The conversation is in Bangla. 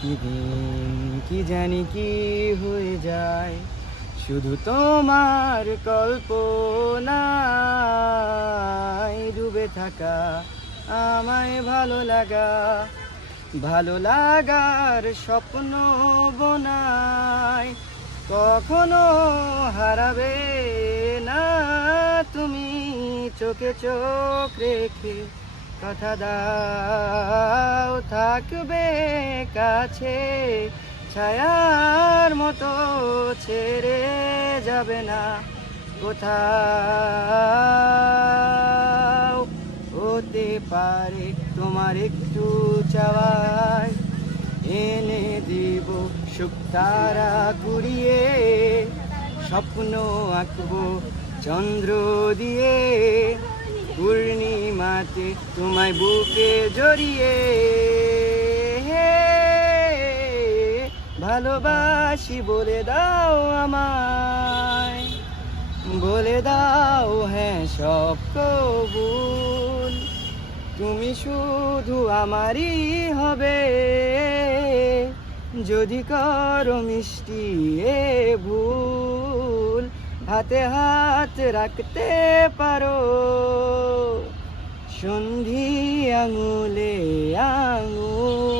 কি দিন কি জানি কি হয়ে যায়, শুধু তোমার কল্পনায় ডুবে থাকা আমায় ভালো লাগার স্বপ্ন বোনায়। কখনো হারাবে না তুমি, চোখে চোখ রেখে কথা দাও, থাকবে কাছে ছায়ার মতো, ছেড়ে যাবে না কোথাও। হতে পারে তোমার একটু চাওয়ায় এনে দিব সুখ তারা কুড়িয়ে, স্বপ্ন আঁকবো চন্দ্র দিয়ে, পূর্ণিমাতে তোমায় বুকে জড়িয়ে। ভালোবাসি বলে দাও আমায়, বলে দাও হ্যাঁ সব কবুল, তুমি শুধু আমারই হবে, যদি করো মিষ্টি এ ভুল, হাতে হাত রাখতে পারো, সন্ধি আঙুলে আঙুল।